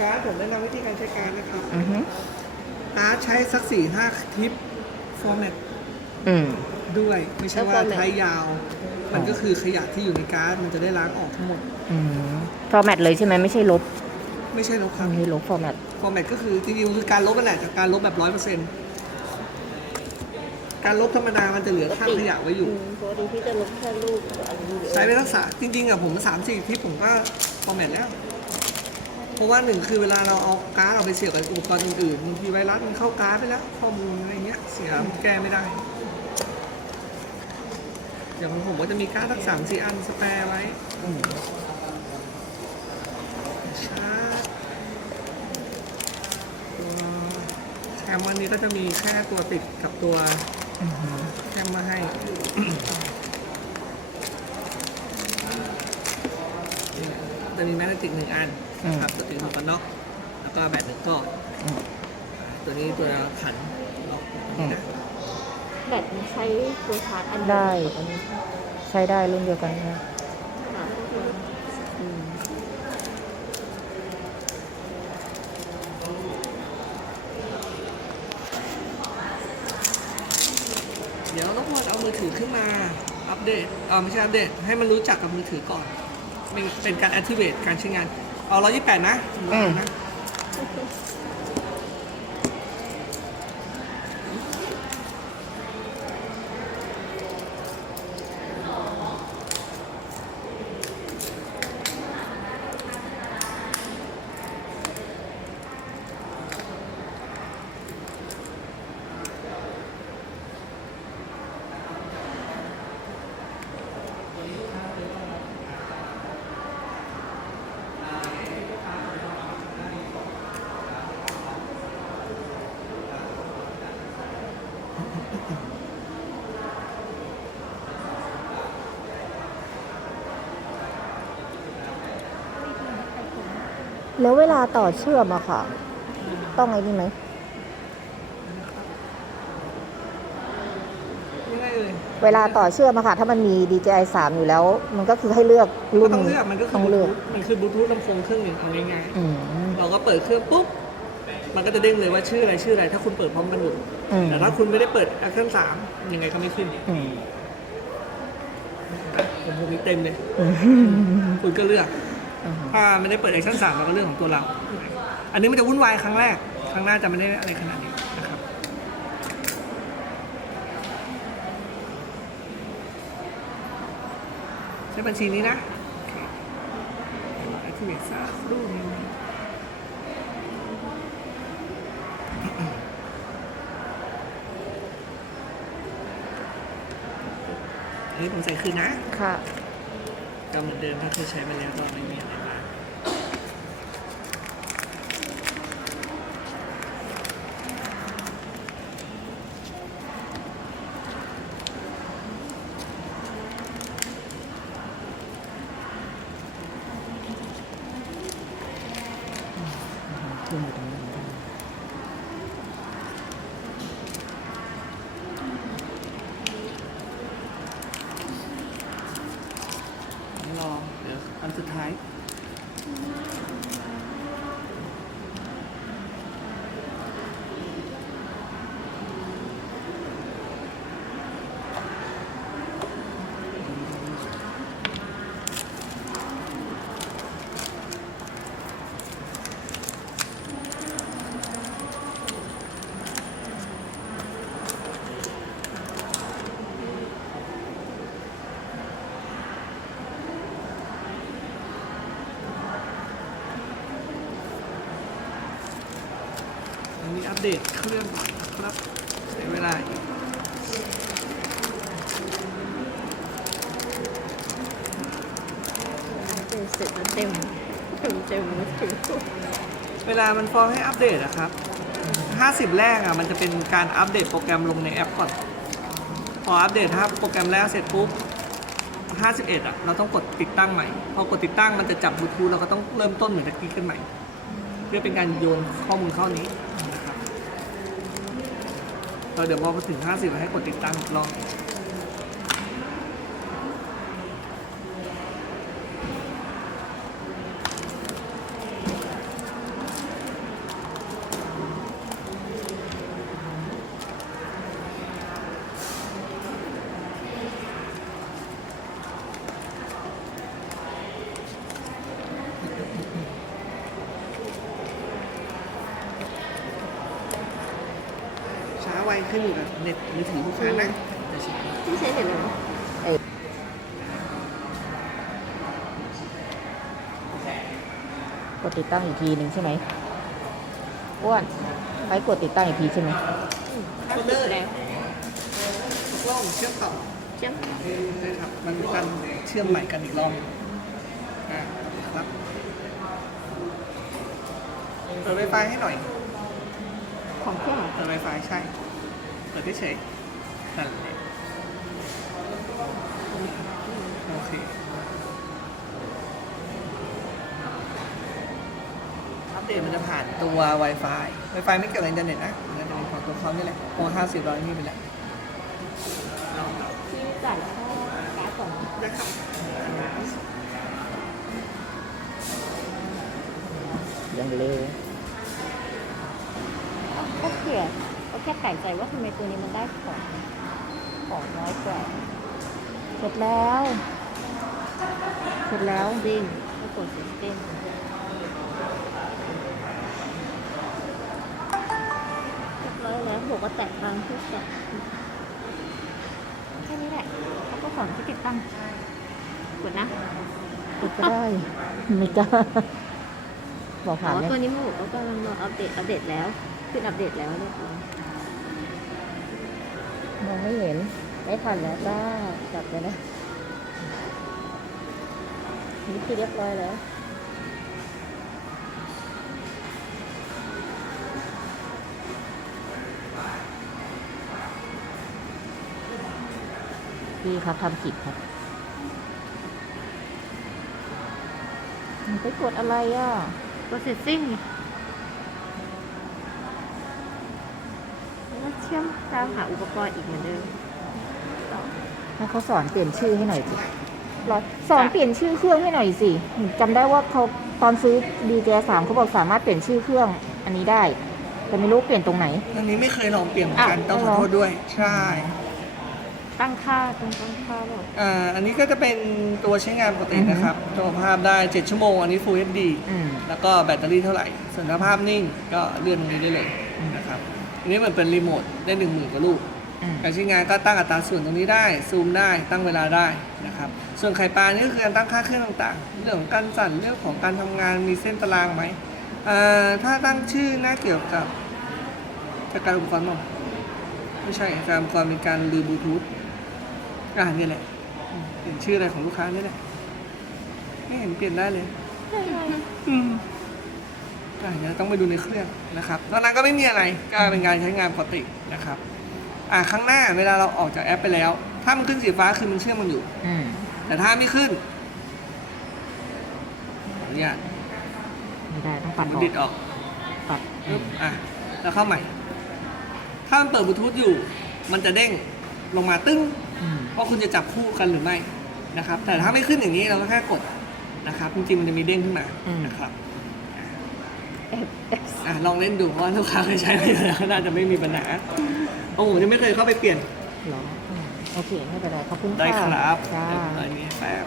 การ์ดผมแนะนำวิธีการใช้การ์ดนะครับอือฮึการ์ดใช้สักสี่ห้าคลิปฟอร์แมตอืม ด้วยไม่ใช่ว่าใช้ยาว มันก็คือขยะที่อยู่ในการ์ดมันจะได้ล้างออกทั้งหมด อืมฟอร์แมตเลยใช่ไหมไม่ใช่ลบไม่ใช่ลบครับไม่ใช่ลบฟอร์แมตฟอร์แมตก็คือจริงๆคือการลบนั่นแหละแต่การลบแบบร้อยเปอร์เซ็นต์การลบธรรมดามันจะเหลือค่าขยะไว้อยู่ปกติพี่จะลบแค่รูปอะไรอย่างเงี้ยใช้ไปรักษาจริงๆอะผมสามสี่ที่ผมก็ฟอร์แมตแล้ว เพราะว่าหนึ่งคือเวลาเราเอาการ์ดเอาไปเสียบกับอุปกรณ์อื่นๆบางทีไวรัสมันเข้าการ์ดไปแล้ว ข้อมูลอะไรเงี้ยเสียแก้ไม่ได้ อย่างของผมก็จะมีการ์ดทักสามสี่อันสแปร์ไว้ชาร์จตัวแคมวันนี้ก็จะมีแค่ตัวติดกับตัวแคมมาให้จะมีแมกเนติกหนึ่งอัน ครับตัวติดหมวกกันน็อกแล้วก็แบตหนึ่งก้อนอืมตัวนี้ตัวขันล็อกตรงนี้นะแบตมันใช้ตัวชาร์จอันเยวได้กับอันนี้ใช้ได้รุ่นเดียวกันนะค่ะอืมเดี๋ยวต้องเอามือถือขึ้นมาอัปเดตเออไม่ใช่อัปเดตให้มันรู้จักกับมือถือก่อนเป็นเป็นการ activate การใช้งาน เอา128นะนะ แล้วเวลาต่อเชื่อมอะค่ะ ต้องไอ้นี่ไหมยังไงเอ่ยเวลาต่อเชื่อมอะค่ะ ถ้ามันมี DJI 3 อยู่แล้ว มันก็คือให้เลือกก็รุ่นต้องเลือกมันก็คืต้อองบลูเลือกทูธมันคือบลูทูธลำโพงเครื่องหนึ่งเอาง่ายอืมๆเราก็เปิดเครื่องปุ๊บ มันก็จะเด้งเลยว่าชื่ออะไรชื่ออะไร ถ้าคุณเปิดพร้อมกันอยู่อืม แต่ถ้าคุณไม่ได้เปิดแอคชั่นสามยังไงก็ไม่ขึ้นอืมผมผมมีเต็มเลยอืมคุณก็เลือก อืมถ้าไม่ได้เปิดแอคชั่นสามเราก็เรื่องของตัวเรา อันนี้มันจะวุ่นวายครั้งแรก ครั้งหน้าจะไม่ได้อะไรขนาดนี้นะครับ ใช้บัญชีนี้นะโอเคแอคทีเวทสักครู่หนึง อันนี้ผมใส่คืนนะ ค่ะ ก็เหมือนเดิมถ้าเคยใช้มาแล้วก็ไม่มีอะไรมากรอ เดี๋ยวอันสุดท้าย อันนี้อัป เดตเครื่องก่อนนะครับใช้เวลาอีกเป็นเสร็จแล้วเต็มเต็มเต็มมือถือเวลามันฟองให้อัปเดตอะครับ 50 แรกอะมันจะเป็นการอัปเดตโปรแกรมลงในแอปก่อน พออัปเดตถ้าโปรแกรมแรกเสร็จปุ๊บ 51อะเราต้องกดติดตั้งใหม่ พอกดติดตั้งมันจะจับบลูทูธเราก็ต้องเริ่มต้นเหมือนตะกี้ขึ้นใหม่ เพื่อเป็นการโยนข้อมูลเข้านี้ เราเดี๋ยวพอถึง 50เราให้กดติดตั้งอีกรอบ ขึ้นอยู่กับเน็ตมือถือลูกค้านะเดี๋ยวเช็คที่ใช้เห็นเหรอกดติดตั้งอีกทีหนึ่งใช่ไหมอ้วนไปกดติดตั้งอีกทีใช่ไหมห้าสิบแล้วกล้องเชื่อมต่อเชื่อมใช่ครับมันมีการเชื่อมใหม่กันอีกรอบอ่าครับเปิด Wi-Fi ให้หน่อย ของเครื่องเหรอเปิด Wi-Fi ใช่เปิดเฉยๆนั่นแหละโอเคอัปเดตมันจะผ่านตัว Wi-Fi Wi-Fi ไม่เกี่ยวกับอินเทอร์เน็ตนะอินเทอร์เน็ตของตัวเขานี่แหละโอ้ห้าสิบร้อยนี่ไปแล้วที่จ่ายค่าก๊าซก่อนได้ครับยังเลยก็เผื่อก็แค่แปลกใจว่าทำไมตัวนี้มันได้ของของน้อยกว่าเสร็จแล้ว เสร็จแล้วจริงไม่กดเสียงเต้นเรียบร้อยแล้วบอกว่าแตะบางทุกแตะแค่นี้แหละเขาก็สอนที่ติดตั้งกดนะกดก็ได้ ไม่กล้าบอกอ๋ผ่านอไหมตัวนี้มันบอกว่ากำลังรออัปเดตอัปเดตแล้ว ขึ้นอัปเดตแล้วเรียบร้อย มองไม่เห็น ไม่ทันแล้วจ้าจับเลยนะนี่คือเรียบร้อยแล้วพี่ครับทำผิดครับมันไปกดอะไรอะโปรเสซิ่งแล้ เชื่อมตามหาอุปกรณ์อีกเหมือนเดิมให้เขาสอนเปลี่ยนชื่อให้หน่อยสิรอสอนเปลี่ยนชื่อเครื่องให้หน่อยสิจำได้ว่าเขาตอนซื้อ DJ สามเขาบอกสามารถเปลี่ยนชื่อเครื่องอันนี้ได้ แต่ไม่รู้เปลี่ยนตรงไหน อันนี้ไม่เคยลองเปลี่ยนเหมือนกันอ้าวต้องขอโทษด้วย ใช่ตั้งค่าตรงตั้งค่าหรออ่าอันนี้ก็จะเป็นตัวใช้งานปกตินะครับตัวภาพได้ 7 ชั่วโมง อันนี้ Full HD อืม แล้วก็แบตเตอรี่เท่าไหร่ส่วนถ้าภาพนิ่งก็เลื่อนตรงนี้ได้เลยนะครับ อันนี้เหมือนเป็นรีโมทได้1 0,000กว่าลูก อืมการใช้งานก็ตั้งอัตราส่วนตรงนี้ได้ ซูมได้ตั้งเวลาได้นะครับ ส่วนไข่ปลานี่ก็คือการตั้งค่าเครื่องต่างๆ เรื่องของการสั่นเรื่องของการทำงานมีเส้นตารางไหมอ่าถ้าตั้งชื่อน่าเกี่ยวกับจากการอุปกรณ์มั้งไม่ใช่การอุปกรณ์เป็นการลืมบลูทูธอ่านี่แหละอืมเปลี่ยนชื่ออะไรของลูกค้านี่แหละไม่เห็นเปลี่ยนได้เลย อืมอ่า เดี๋ยวต้องไปดูในเครื่องนะครับตอนนั้นก็ไม่มีอะไรก็เป็นการใช้งานปกตินะครับ อ่าข้างหน้าเวลาเราออกจากแอปไปแล้ว ถ้ามันขึ้นสีฟ้าคือมันเชื่อมมันอยู่ อืมแต่ถ้าไม่ขึ้นขออนุญาตไม่ได้ต้องปัดมัอนอกดิดออกปัดปึ๊บอะแล้วเข้าใหม่ ถ้ามันเปิดบลูทูธอยู่ มันจะเด้งลงมาตึ้ง อืมว่าคุณจะจับคู่กันหรือไม่นะครับ แต่ถ้าไม่ขึ้นอย่างนี้เราก็แค่กดนะครับ จริงๆมันจะมีเด้งขึ้นมานะครับ เอฟเอฟอะลองเล่นดูเพราะว่าลูกค้าเคยใช้ไปแล้วน่าจะไม่มีปัญหาโอ้ผมยังไม่เคยเข้าไปเปลี่ยน เหรออืมโอเคไม่เป็นไรขอบคุณค่ะได้ครับจ้าเดี๋ยวอันนี้แป๊บ